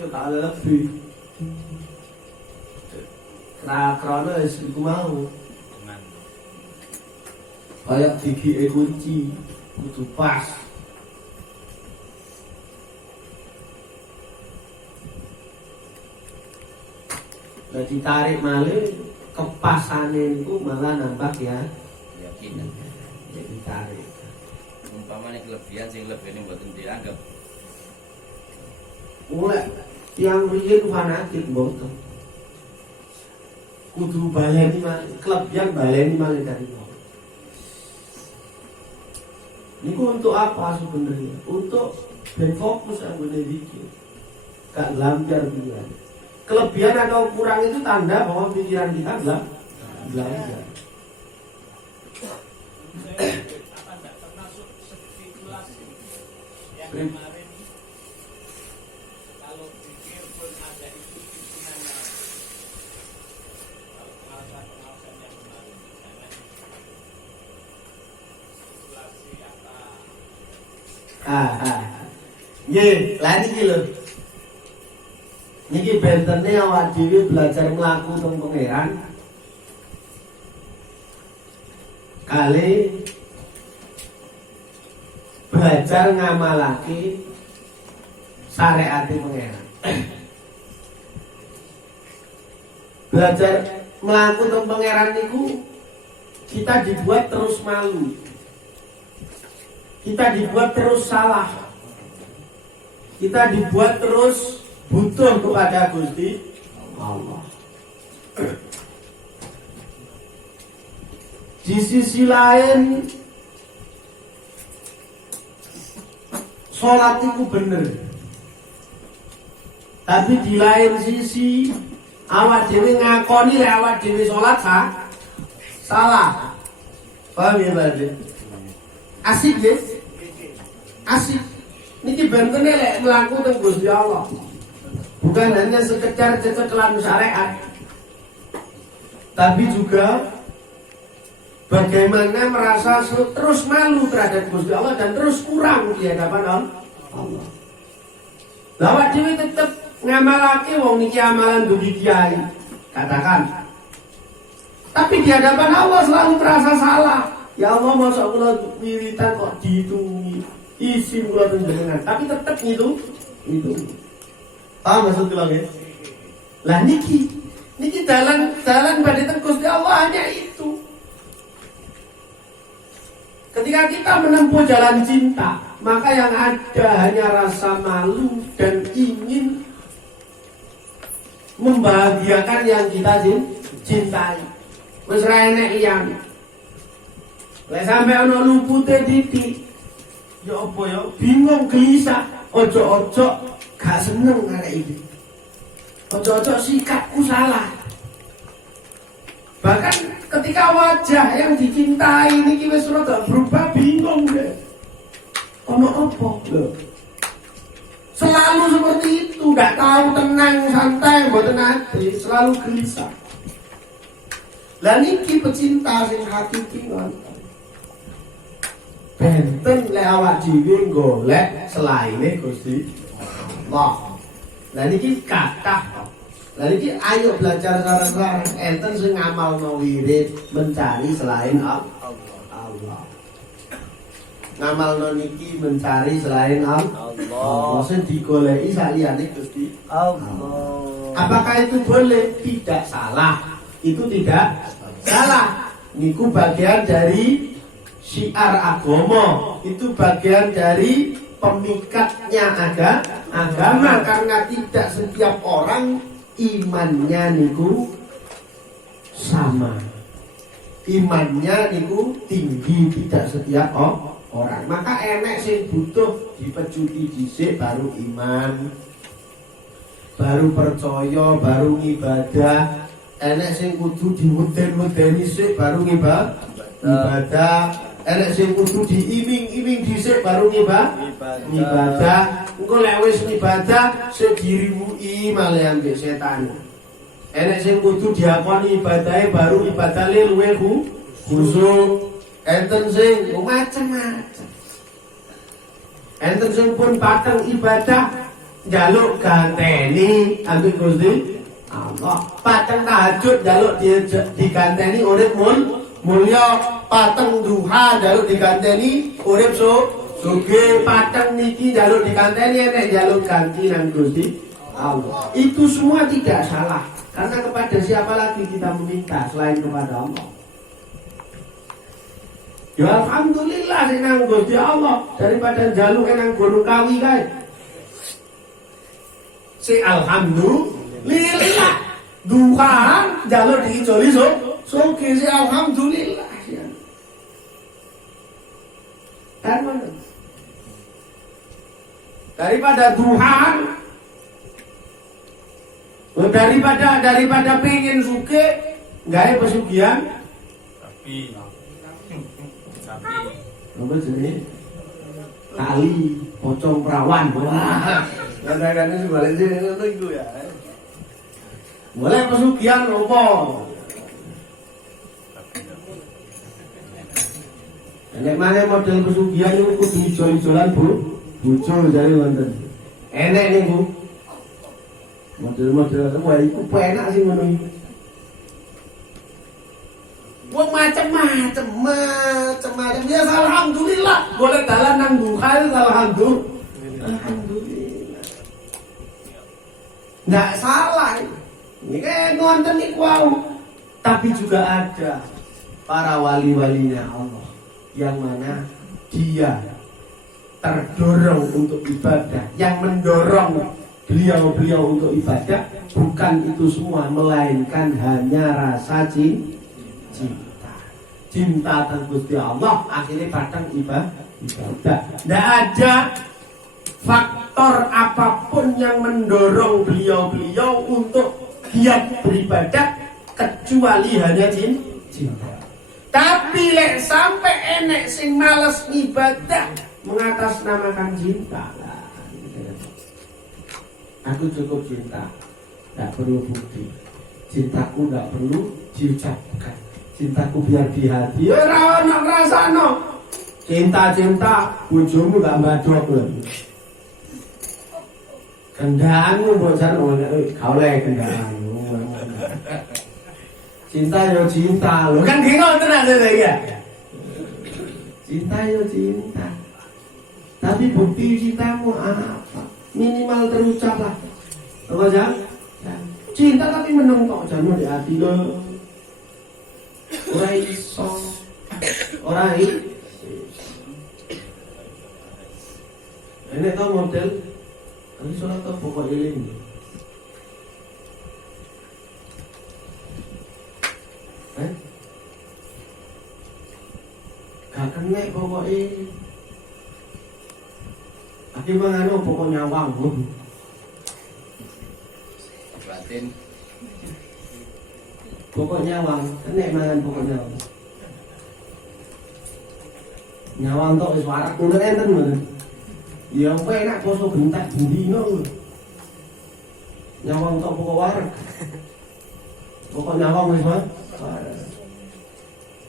ya tak lebih. Krana wis iku mau. Kayak gigi kunci kudu pas. Lah ditarik malih kepasane niku malah nambah ya. Yakin. Ya ditarik. Umpamane kelebihan sing lebihne mboten dianggap. Mulai yang riyen fanatik mboten. Kudu baleni malih, kelebihan baleni malih dari Allah. Niku untuk apa sebenarnya? Untuk ben fokus anggone zikir. Gak lampiar pikiran. Kelebihan atau kurang itu tanda bahwa pikiran kita lampiar. Apa enggak termasuk spekulasi yang kemarin kalau pikir pun ada itu hitungannya pengawasan yang kemarin jangan spekulasi apa Nggih, lah niki lho. Niki bentene awak dhewe belajar mlaku teng pangeran. Kali belajar ngamalake syariat pangeran. Belajar mlaku teng pangeran niku kita dibuat terus malu. Kita dibuat terus salah. Kita dibuat terus butuh kepada Gusti Allah. Di sisi lain sholat itu bener. Tapi di lain sisi awak dhewe ngakoni lek awak dhewe sholat salah. Paham ya, Pak? Asik ya? Asik. Niki bentene lek mlaku teng Gusti Allah. Bukan hanya sekedar cecekelan syariat. Tapi juga bagaimana merasa terus malu terhadap Gusti Allah dan terus kurang di hadapan Allah. Lawak dhewe tetep ngamalake wong niki amalan dugi kiai. Katakan. Tapi di hadapan Allah selalu terasa salah. Ya Allah, masa kula wiritan kok dihitungi. Isi kula panjenengan, tapi tetep itu. Paham maksud kula nggih? Lah niki dalan badhe teng Gusti Allah hanya itu. Ketika kita menempuh jalan cinta, maka yang ada hanya rasa malu dan ingin membahagiakan yang kita cintai. Wis ra enek liyane. Lek sampe ana lupute titik, ya apa ya? Bingung gelisah, ojo-ojo gak seneng arek iki. Ojo-ojo sikapku salah. Bahkan ketika wajah yang dicintai niki wis rada berubah, bingung deh. Ono apa lho? Selalu seperti itu, gak tahu tenang, santai, mboten ate, selalu gelisah. Lah niki pecinta sing hakiki ngoten. Benten lek awak dhewe golek selaine Gusti Allah. Lah niki kathah. Lah niki ayo belajar sareng-sareng enten sing ngamalno wirid mencari selain Allah. Ngamalno niki mencari selain Allah. Sing digoleki saliyane Gusti Allah. Apakah itu boleh? Tidak salah. Itu tidak salah. Niku bagian dari syiar agama, itu bagian dari pemikatnya agama, karena tidak setiap orang imannya niku sama, imannya niku tinggi, tidak setiap orang. Maka enek sing butuh dipecuti dhisik baru iman, baru percaya, baru ibadah. Enek sing kudu diweden-wedeni sik baru ibadah. Enek sing kudu diiming-iming dhisik baru ibadah. Engko lek wis ibadah sik diriwuki malah ambek setan. Enek sing kudu diakoni ibadahe baru ibadahe luwih khusyuk. Enten sing macam-macam. Enten sing pun pateng ibadah jaluk ganteni ambek Gusti Allah. Pateng tahajud jaluk diganteni urip mulya. Pateng duha jaluk diganteni urip sugih. Pateng niki jaluk diganteni enek jaluk ganti nang Gusti Allah. Itu semua tidak salah. Karena kepada siapa lagi kita meminta selain kepada Allah? Ya alhamdulillah sing nang Gusti Allah daripada jaluk nang Gunung Kawi kae. Si alhamdulillah duha jaluk diijoli sugih si alhamdulillah. Kan mana? Daripada duha daripada pengen suke gawe pesugihan Tapi apa jenis tali pocong perawan kadang-kadang sebaliknya ngono iku ya boleh pesugihan opo nek mana model pesugihan itu kudu ijol-ijolan bojo jare wonten enek niku model-model wah iku penak sih ngono iki. Wong macam-macam ya alhamdulillah boleh dalan nang bukhari alhamdulillah. Enggak salah. Ini kan nonton niku wau. Tapi juga ada para wali-walinya Allah yang mana dia terdorong untuk ibadah, yang mendorong beliau untuk ibadah bukan itu semua melainkan hanya rasa cinta dan Gusti Allah akhirnya padang ibadah. Tidak ada faktor apapun yang mendorong beliau untuk giat beribadah kecuali hanya cinta. Tapi lek sampai enek sing males ibadah mengatasnamakan cinta. Aku cukup cinta, tidak perlu bukti. Cintaku tidak perlu diucapkan. Cintaku biar di hati. Ora ono rasano. Cinta bojomu gak mbadok lho. Kendhaanmu bojan oleh kau le kendhaanmu. Cinta yo cinta lho. Kan ki ngoten aja ya. Cinta yo cinta. Tapi bukti cintamu apa? Minimal terucap lah. Apa aja? Cinta tapi meneng kok jane di hati lho. Ora iso. Ora iso. Ini tau model ini sholat ke pokok iling. Gak kena pokok iling. Aki mangano pokok nyawang. batin Pokok nyawang, kena mangan pokok nyawang. Nyawang tok wis warak ngono enten ngono. Ya enak poso bentak bendino. Nyawang tok pokok warak. Pokok nyawang wis warak.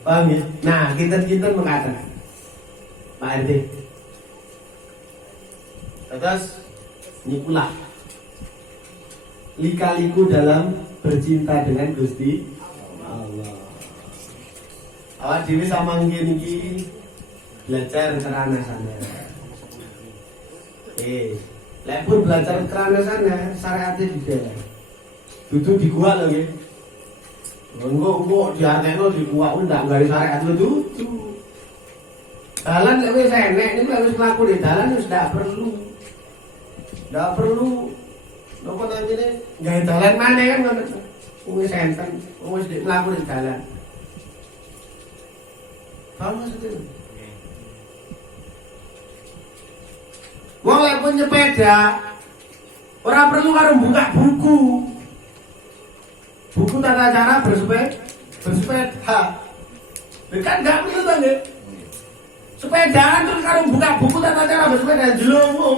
Paham ya? Nah, kita mengatakan Pak RT. Terus nikulah lika-liku dalam bercinta dengan Gusti Allah. Awak dhewe sama niki belajar kerana sana. Lek pun belajar kerana sana, syariatnya juga. Duduk di gua lho nggih. Engko diartekno di gua ndak gawe syariat lho dudu. Dalan lek wis enek niku lek wis mlaku di dalan wis ndak perlu. Ndak perlu napa namine gawe dalan maneh kan ngono. Wis enten, wis mlaku di dalan. Paham maksudnya? Wong lek pun sepeda ora perlu karo buka buku. Buku tata cara bersepeda. Kan enggak perlu to nggih. Sepedaan terus karo buka buku tata cara bersepeda jelungu.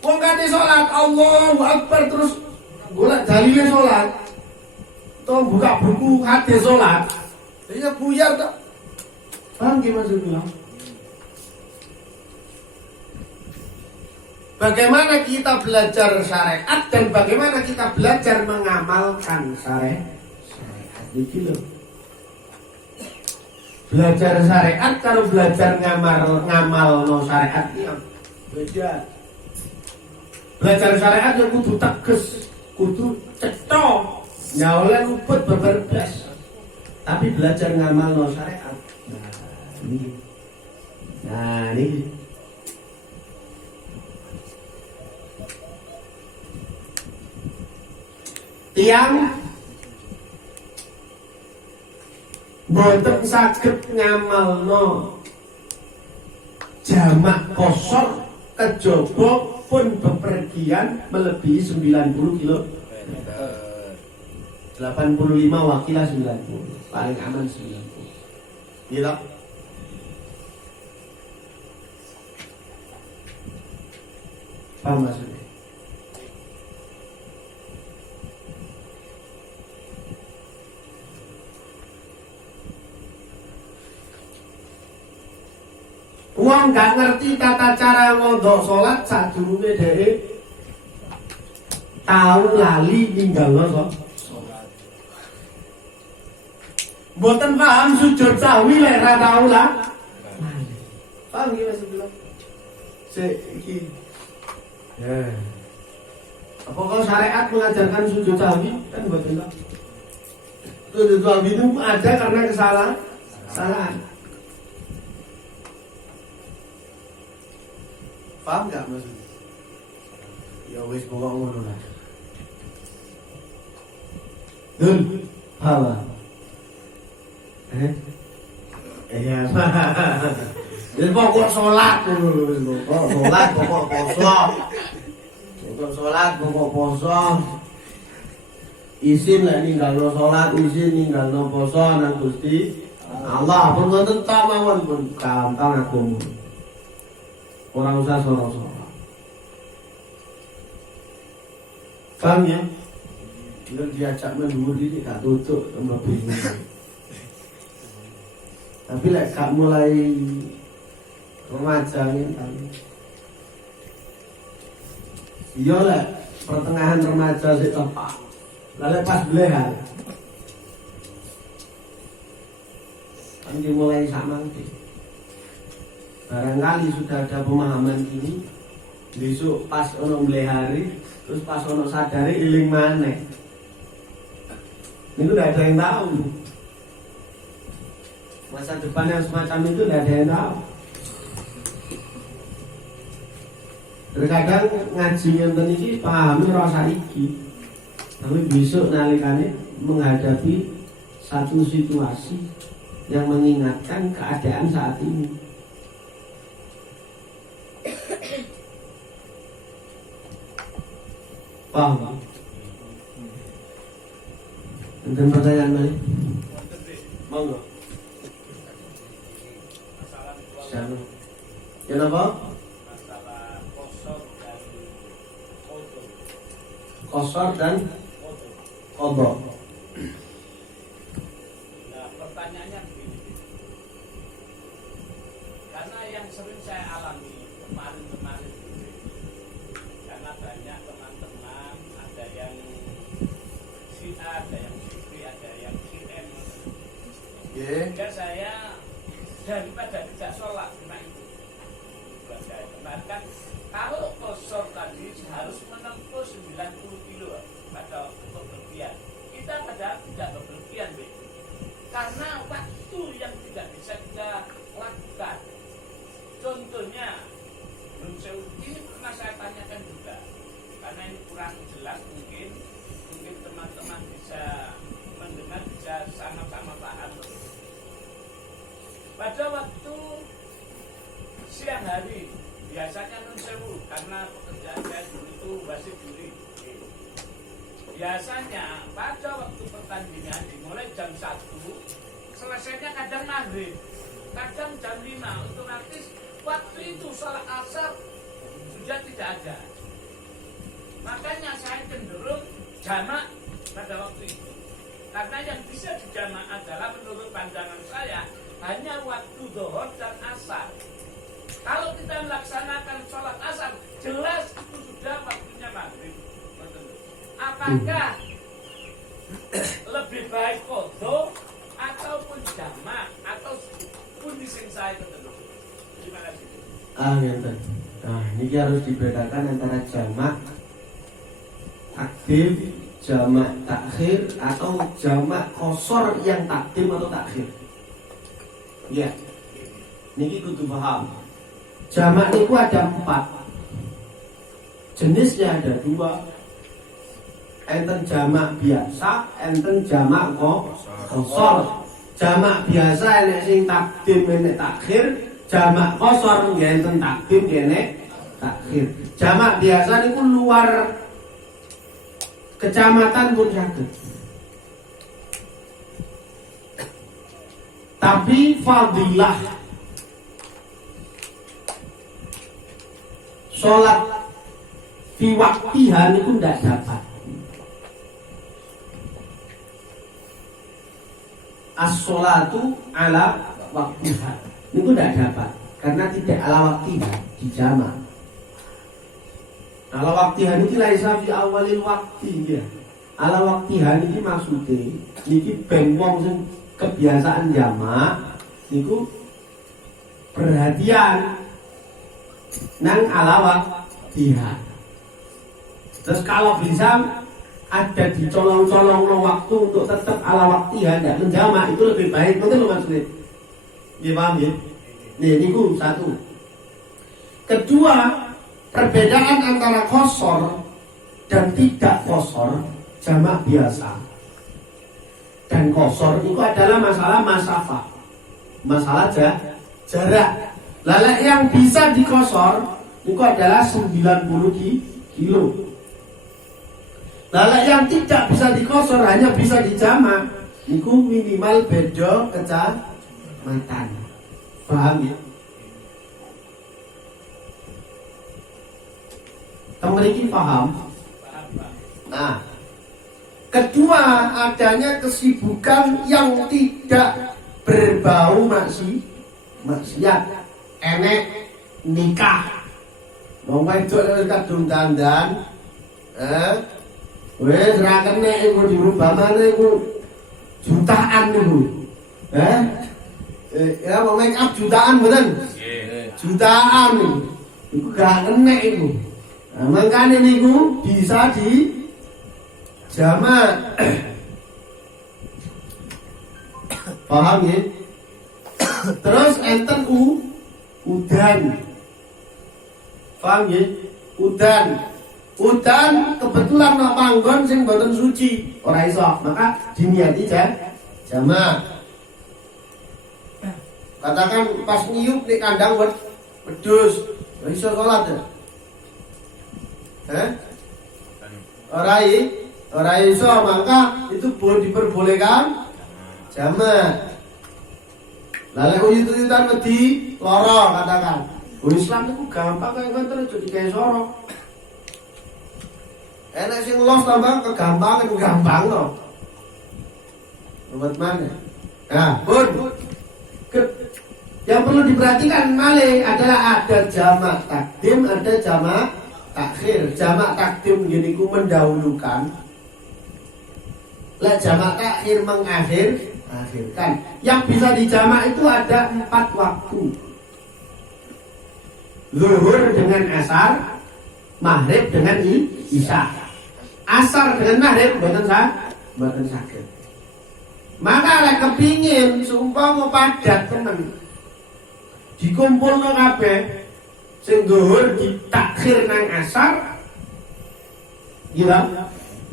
Wong kate salat Allahu Akbar terus golek dalile salat. To buka buku hadis salat. Ya buyar tok. Paham ki maksudnya? Bagaimana kita belajar syariat dan bagaimana kita belajar mengamalkan syariat. Iki lho. Belajar syariat kalau belajar ngamal no syariat iki beda. Belajar syariat yang kudu tegas, kudu cetha, nyawale luput babar blas. Tapi belajar ngamal no syariat. Nah, ini. Tiang boten saged ngamalno jamak kosor kejaba pun bepergian melebihi 90 kilo 85 wakilah 90 paling aman 90 gitu. Paham maksudnya? Wong gak ngerti tata cara ngondok sholat sadurunge dhewe tau lali ninggalno sholat. Mboten paham sujud sahwi lek ra tau lah. Paham iki maksudnya? Iki. Ya. Apa kalau syariat mengajarkan sujud sahwi kan mboten lah. Sujud sahwi itu ada karena kesalahan. Paham gak maksudnya? Ya wis pokok ngono lah. Dul, paham? Ya. Wis pokok salat dulu, pokok poso. Pokok salat, pokok poso. Isin lek ninggalno salat, isin ninggalno poso nang Gusti Allah. Pun wonten ta mawon pun gampang agama. Orang usah sorong-sorong. Paham ya? Bila diajak menduur ini gak tutup sama bingung. Tapi lek gak mulai remaja ini kan. Iya lek pertengahan remaja sih tepat. Lalu pas belahan. Kan dimulai sama nanti. Barangkali sudah ada pemahaman ini. Besok pas ono melehari, terus pas ono sadari iling maneh. Itu tidak ada yang tahu. Masa depan yang semacam itu tidak ada yang tahu. Terkadang ngaji yang ini pahami rasa iki, tapi besok nalikane menghadapi satu situasi yang mengingatkan keadaan saat ini. Paham? Ada pertanyaan lagi? Monggo. Siapa? Kenapa? Masalah Kosor dan kodok. Nah, pertanyaannya begini. Karena yang sering saya alami kemarin-kemarin ini, karena banyak teman-teman, ada yang Syiah, ada yang Sufi, ada yang QM. Sehingga saya daripada tidak sholat, nah itu buat saya kemarin, kalau kosor tadi harus menempuh 90 kilo pada bepergian. Kita padahal tidak bepergian, karena waktu yang tidak bisa kita lakukan. Contohnya, ini pernah saya tanyakan juga, karena ini kurang jelas, mungkin teman-teman bisa mendengar, bisa sama-sama paham. Pada waktu siang hari, biasanya nun sewu, karena pekerjaan saya dulu itu wasit juri. Biasanya pada waktu pertandingan dimulai jam 1, selesainya kadang maghrib, kadang jam 5, otomatis waktu itu salat asar sudah tidak ada. Makanya saya cenderung jamak pada waktu itu, karena yang bisa dijamak adalah menurut pandangan saya hanya waktu zuhur dan asar. Kalau kita melaksanakan sholat asar, jelas sudah waktunya maghrib. Apakah lebih baik qadha ataupun jamak atau pun dising saya tentu. Terima kasih. Ngeten. Nah, ini harus dibedakan antara jamak takdim, jamak takhir atau jamak qasar yang takdim atau takhir. Ya. Niki kudu paham. Jamak niku ada 4. Jenisnya ada 2. Enten jamak biasa, enten jamak qasar. Jamak biasa enek sing takdim enek takhir, jamak qasar nggih enten takdim enek takhir. Jamak biasa niku luar kecamatan pun saged. Tapi fadilah sholat fi waktiha niku ndak dapat. As-sholatu ala waktiha niku ndak dapat karena tidak ala waktiha di jamak. Ala waktiha niki laisa fi awalil wakti ya. Ala waktiha niki maksude niki ben wong sing kebiasaan jamak niku perhatian nang ala waktiha. Terus kalau bisa ada dicolong-colong waktu untuk tetap ala waktiha tidak menjamak itu lebih baik. Betul loh maksudnya? Iya paham ya? Nih niku satu. Kedua, perbedaan antara qasar dan tidak qasar jamak biasa dan qasar itu adalah masalah masafah, masalah jarak. Lalu yang bisa di qasar itu adalah 90 kilo. Lalu yang tidak bisa di qasar hanya bisa di jamak itu minimal beda kecamatan. Paham ya? Memiliki paham. Nah, kedua adanya kesibukan yang tidak berbau maksiat. Enek nikah. Wong wedok wis kadung dandan. Wis ra kenek iku dirubah maneh iku jutaan niku. Ya mau make up jutaan mboten? Nggih. Jutaan niku. Iku gak kenek iku. Nah, makanya niku bisa di jamak. Paham ya? Terus enten udan. Paham ya? Udan kebetulan nak panggon sing mboten suci, ora iso, maka diniati jamak. Katakan pas niup di kandang wedhus, iso salat ya? Ora iso, maka itu boleh diperbolehkan jamak. Lalu uyut-uyutan wedi loro katakan. Islam itu gampang kayak ngoten aja dikae soro. Enak sing los tambah kegampangan gampang to. Buat mana? Nah, pun yang perlu diperhatikan malih adalah ada jamak takdim, ada jamak takhir. Jamak takdim gini ku mendahulukan. Lah jamak takhir mengakhirkan. Yang bisa dijamak itu ada 4 waktu. Zuhur dengan asar, maghrib dengan isya. Asar dengan maghrib mboten saged. Maka lek kepingin sumpama padat tenan. Dikumpulno kabeh sing zuhur ditakhir nang asar. Gila.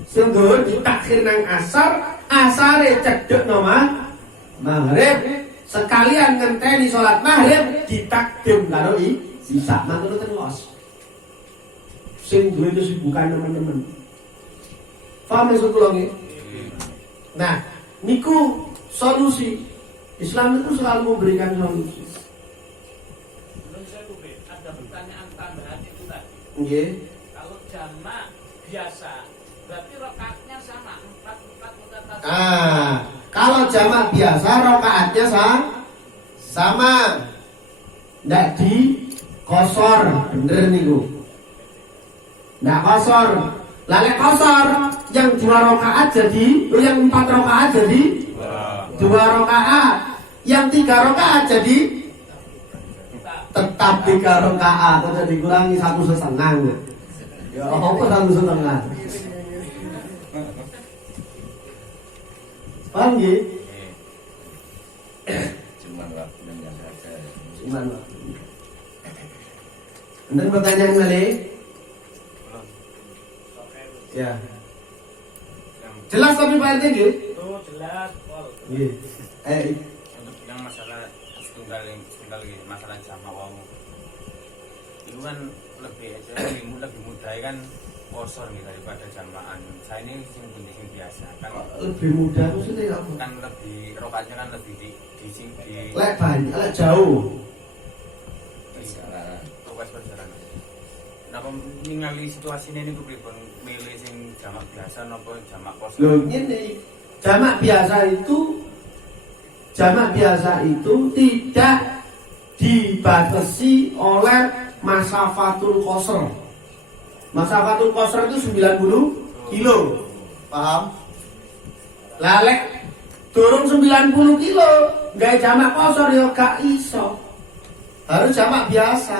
Sing zuhur ditakhir nang asar, asare cedhek nang maghrib. Sekalian ngenteni salat maghrib ditakdim karo isya. Mangkono ten los. Sing duwe kesibukan teman-teman. Paham maksud kula nggih? Nah, niku solusi. Islam itu selalu memberikan solusi. Ada pertanyaan tambahan itu tadi. Nggih. Kalau jamak biasa, berarti rakaatnya sama 4 mutatasi. Kalau jamak biasa rakaatnya sama. Ndak di qasar, bener niku. Nggak kosor. Lalu kosor yang 2 rakaat jadi, yang 4 rakaat jadi 2 rakaat, yang 3 rakaat jadi tetap 3 rakaat. Atau dikurangi 1,5. Ya apa 1,5? Paham nggih? Cuman waktunya saja. Cuman waktu. Enten pertanyaan balik? Ya. Jelas tapi Pak RT nggih? Itu jelas, Pol. Nggih. Untuk yang masalah tunggal lagi masalah jamak wau itu kan lebih mudah kan kosor nih daripada jamaah. Saya ini sing biasa kan Lebih mudah maksudnya apa? kan lebih rokatnya kan lebih di Lek banyak, lek jauh. Perjalanan. rokas perjalanan. Napa ningali situasi ini gue pripun milih sing jamak biasa napa jamak kosor? Loh ini jamak biasa itu tidak dibatasi oleh masafatul qasr. Masafatul qasr itu 90 kilo. Paham? Lalek turun 90 kilo, gak jamak qasr ya gak iso. Harus jamak biasa.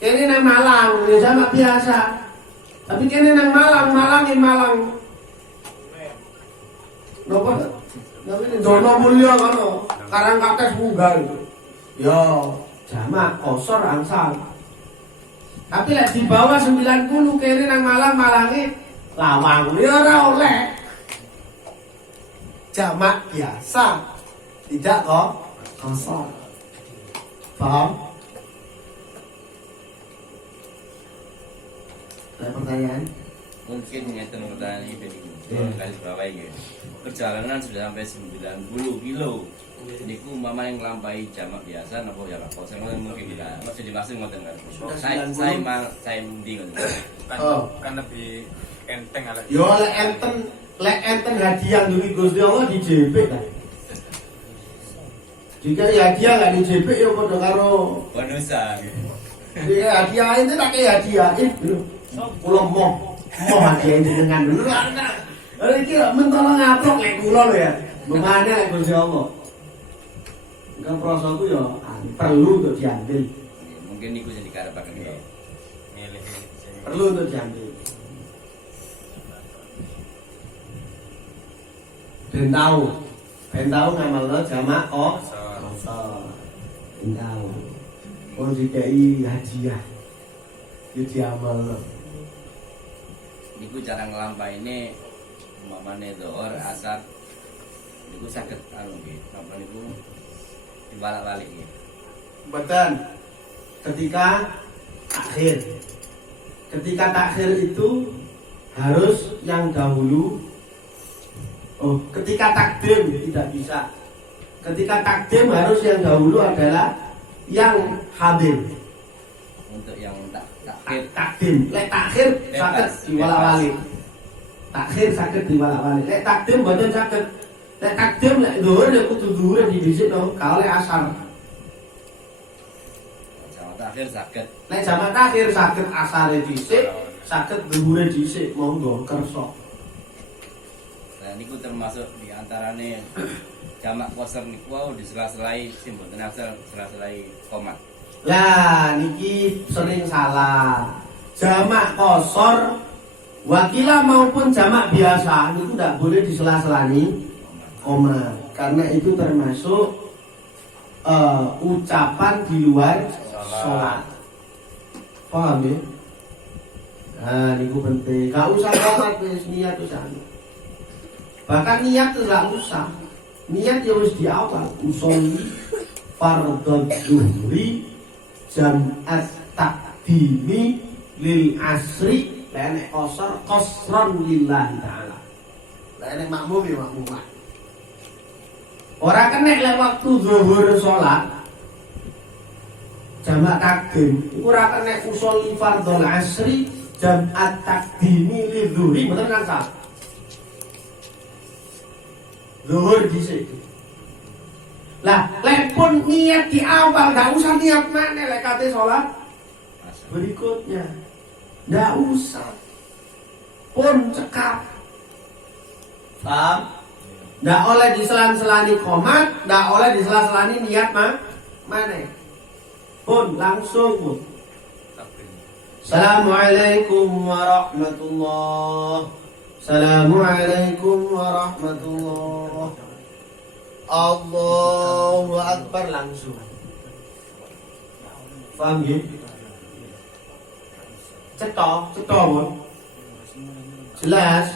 Kene nang Malang ya jamak biasa. Tapi kene nang Malang Napa? Namanya Dono Mulya kono, Karangkates munggah itu. Ya, jamak kosor angsal. Tapi lek di bawah 90 kene nang Malange lawang ya ora oleh. Jamak biasa. Tidak kok kosor. Paham? Ada pertanyaan? Mungkin ngeten pertanyaan ini garis bawah ini. Perjalanan sudah sampai 90 kilo. Niku mama yang nglampahi jamak biasa napa jamak kosong mungkin tidak. Masih dimaksud ngoten kan. Saya mending ngoten. Kan lebih enteng ala. Yo lek enten hadiah dulu Gusti Allah di JP kan. Jika hadiah nggak di JP ya padha karo Bonusa. iya hadiah itu tak kayak hadiah kula mau hadiah dengan dulu. Lalu iki mentolong ngaplok lek kula lho ya. Bemane lek Gusti Allah. Kan prosoku ya perlu untuk diambil. Mungkin niku sing dikarepaken ya. Milih sing Perlu untuk diambil. Ben tahu ngamalno jamak kosor. kosor. Ben tahu. Kon dikai hadiah. Yo diamalno. Niku cara nglampaine umpamane zuhur, asar niku saged anu nggih. Napa niku dibalik-balik nggih. Mboten. Ketika takhir itu harus yang dahulu. Oh, ketika takdim tidak bisa. Ketika takdim harus yang dahulu adalah yang hadir. Untuk yang takhir Takdim, lek takhir saged diwala-wali. Takhir saged diwala-wali. Lek takdim mboten saged. Lek takdim lek dhuwur ya kudu dhuwur dhisik to, kaole asar. sama takhir saged. Nek jamak takhir saged asare dhisik, saged dhuwure dhisik, monggo kersa. Nah niku termasuk di antarane jamak kosong niku wau di sela-selai sing mboten asal sela-selai komat. Lah niki sering salah. Jamak kosor wakilah maupun jamak biasa itu tidak boleh disela-selani koma karena itu termasuk ucapan di luar sholat. Paham ya? Nah niku penting. Gak usah komat wis niat usah. Bahkan niat itu gak usah. Niat ya wis di awal. Usolli fardhu dhuhri jam'at takdimi lil asri lene kosor kosron lillahi ta'ala. Lene makmum ya makmumah. Orang kena lek waktu zuhur sholat jamak takdim. Iku ora kena usolli fardhu asri jam'at takdimi lil dhuhri betul kan sah? Zuhur dhisik. Lah, lek pun niat di awal, gak usah niat mana lek kate sholat berikutnya. Nggak usah. Pun cekap. Paham? Nggak oleh diselan-selani komat, nggak oleh diselan-selani niat mana. Pun langsung pun. Assalamualaikum warahmatullahi. Assalamualaikum warahmatullahi. Allahu Akbar langsung. Paham ya? Cetok pun. Jelas.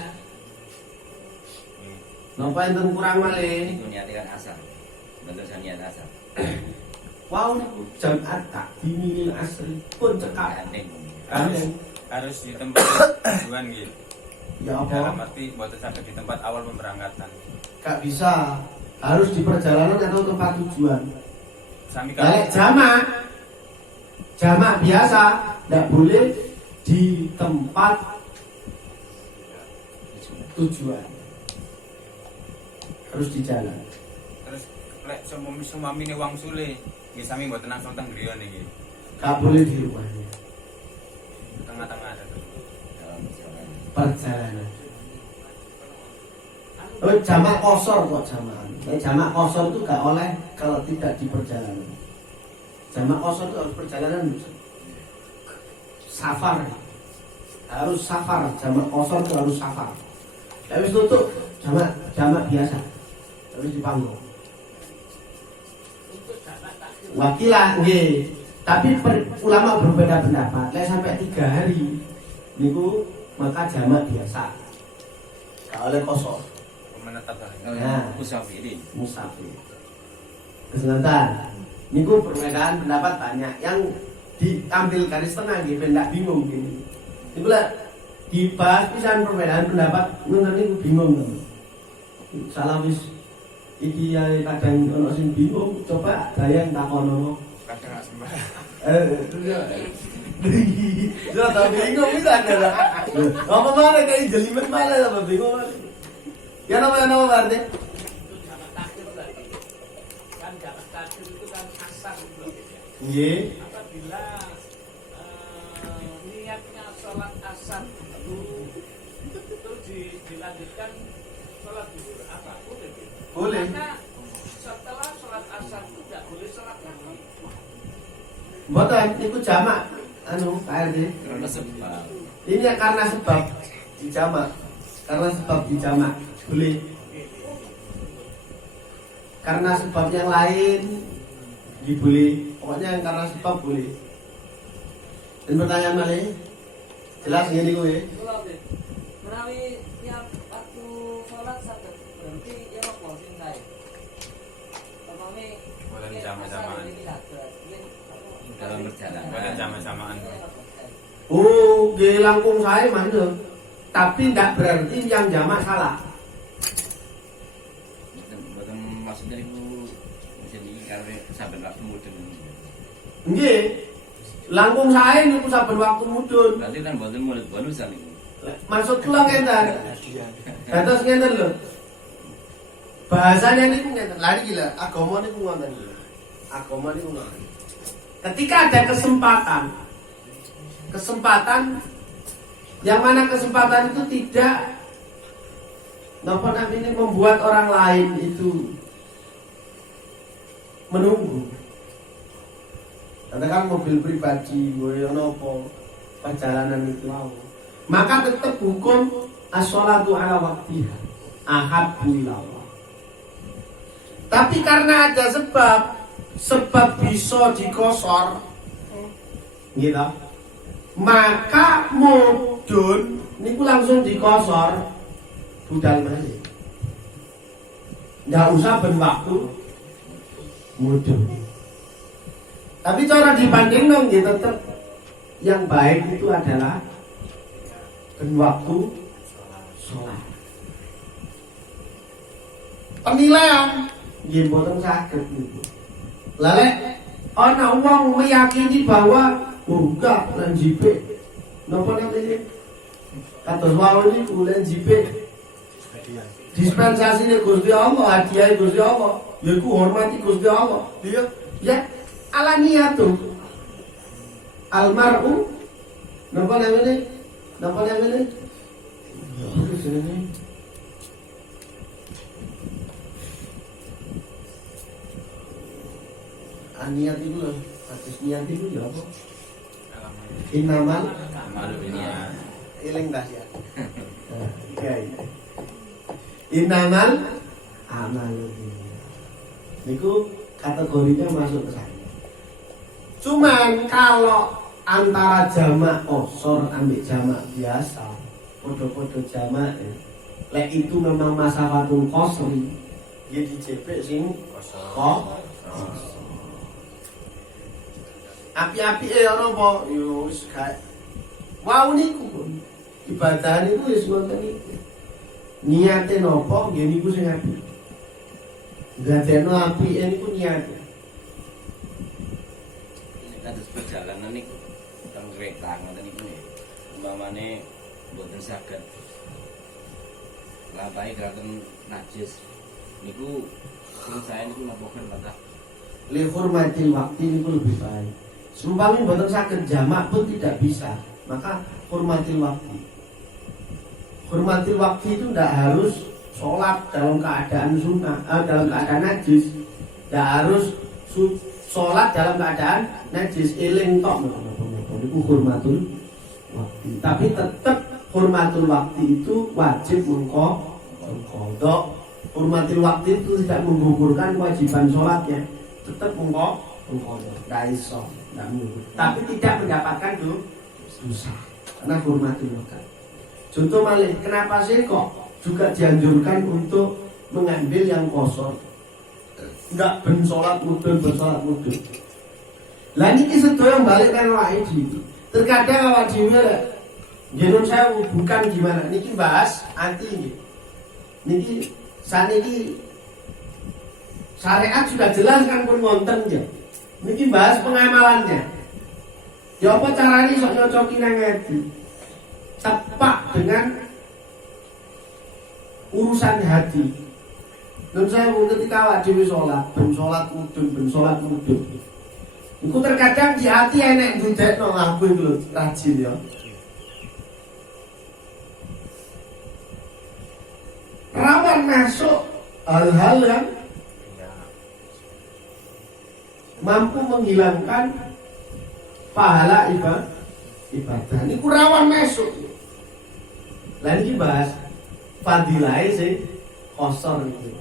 Napa enten kurang malih? Itu niatkan asal. Bentuk niat asal. Wow, Jumat tak dimilih asli pun cekap. Harus di tempat tujuan gitu. Ya Dalam apa? arti buat sampai di tempat awal pemberangkatan. Gak bisa. Harus di perjalanan atau tempat tujuan. Sami Balik jamak biasa, tidak boleh di tempat tujuan. Harus di jalan. terus lek semua mini wang sule, nggih sami mboten langsung teng griya niki. Gak boleh di rumahnya. Tengah-tengah ada tuh. Dalam Perjalanan. Oh, jamak kosor kok jamak. Jamak kosor itu gak oleh kalau tidak di perjalanan. Jamak kosor itu harus perjalanan. Safar. Harus safar. Jamak kosor itu harus safar. Habis itu jamak biasa. Harus di panggung. Wakilah nggih. Tapi ulama berbeda pendapat. Lek sampai 3 hari niku maka jamak biasa. Gak oleh kosor. Menetap hari. Nah. Musafirin. Musafir. Sebentar. Niku perbedaan pendapat banyak yang diambil garis tengah nggih ben ndak bingung gini. Niku lah dibahas pisan perbedaan pendapat ngono niku bingung. Salah wis iki ya kadang ono sing bingung, coba dayang takono. Kadang gak sembah. Ya tak bingung bisa ada. Apa mana kayak jelimet malah apa bingung. Ya nama berarti? Itu jamak takhir tadi. Kan jamak takhir itu kan asar gitu loh. Nggih. Apabila niatnya sholat asar dulu terus dilanjutkan sholat zuhur apa boleh? Boleh. Karena setelah sholat asar itu tidak boleh sholat lagi. Mboten niku jamak KRD. Karena sebab Ini karena sebab dijamak. Karena sebab dijamak boleh. Karena sebab yang lain boleh. Pokoknya yang karena sebab boleh. Dan pertanyaan malih jelas ngene kuwi. Menawi tiap waktu sholat saged berhenti ya apa sing kae. Pamane Boten jamaah-jamaah. dalam perjalanan. Boten jamaah-jamahan. Oh, nggih langkung sae mandeg. Tapi tidak berarti yang jamak salah. Betul maksudnya itu jadi karena saben waktu mudun. Nggih. Langkung sae niku saben waktu mudun. Berarti kan boten mulut bonusan itu. Maksud kula ngenten. Dados ngenten lho. Bahasanya niku ngenten. Lari gila, agama niku ngoten lho. Agama niku ngoten. Ketika ada kesempatan yang mana kesempatan itu tidak napa namanya membuat orang lain itu menunggu. Katakan mobil pribadi, gue nopo perjalanan itu mau. Maka tetap hukum as-sholatu ala waqtiha ahabbu ilallah. Tapi karena ada sebab bisa dikosor, gitu. Maka mudun niku langsung dikosor budal malih. Nggak usah ben waktu mudun. Tapi cara dibanding dong, ya tetap yang baik itu adalah ben waktu sholat. Penilaian nggih mboten saged niku. Lah lek ana wong meyakini bahwa enggak lan jipe. Napa namanya? Kados wau niku lan jipe. Dispensasine Gusti Allah, hadiah Gusti Allah, yaiku hormati Gusti Allah. Iya, ya ala niyatu. Almar'u Napa namanya? Napa namanya? Terus ini. Niat itu loh, hadis niat itu ya apa? Innamal Malu ini ya. iling tas ya. Iya. Innamal amalu. Niku kategorinya masuk ke sana. Cuman kalau antara jamak qosor ambil jamak biasa, podo-podo jamak lek itu memang masafatul qosri, ya dijepek sing qosor. Api-api ana apa? Yo wis gak. Wau niku ibadah niku wis ngoten niku. Niate napa nggih niku sing apik. Dadekno apike niku niate. Kados perjalanan niku teng kereta ngoten niku nggih. Umpamane mboten saged lampahi gerakan najis niku sing saya niku napa kata Li hurmatil waktu niku lebih baik. Seumpamanya mboten saged jamak pun tidak bisa, maka hormatil waktu. Hormatil waktu itu tidak harus sholat dalam keadaan sunnah, dalam keadaan najis. Tidak harus sholat dalam keadaan najis. Eling tok itu hormatul waktu. Tapi tetap hormatul waktu itu wajib mengkodok. Hormatil waktu itu tidak menggugurkan kewajiban sholatnya. Tetap mengkodok. Tidak iso. Tapi tidak mendapatkan dosa karena hormatil waktu. Contoh malih, kenapa sih kok juga dianjurkan untuk mengambil yang kosong? Enggak ben sholat mudun, bersolat mudun. Lah niki sedaya balik nang awake dhewe. Terkadang awake dhewe jeneng saya bukan gimana niki bahas anti nggih. Niki saniki syariat sudah jelas kan pun wonten ya. Niki bahas pengamalannya. Ya apa caranya sok nyocoki nang ati? Tepat dengan urusan hati. Dan saya ketika awak dhewe salat, ben salat mudun. Iku terkadang di hati enek ndudekno aku iku lho rajin ya. Rawan masuk hal-hal yang mampu menghilangkan pahala ibadah. Ini rawan masuk. Lain iki bahas fadilah sing kosor itu.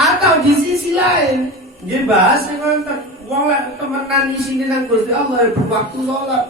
Atau di sisi lain, nggih bahas sing wong lek temenan isine nang Gusti Allah berwaktu salat.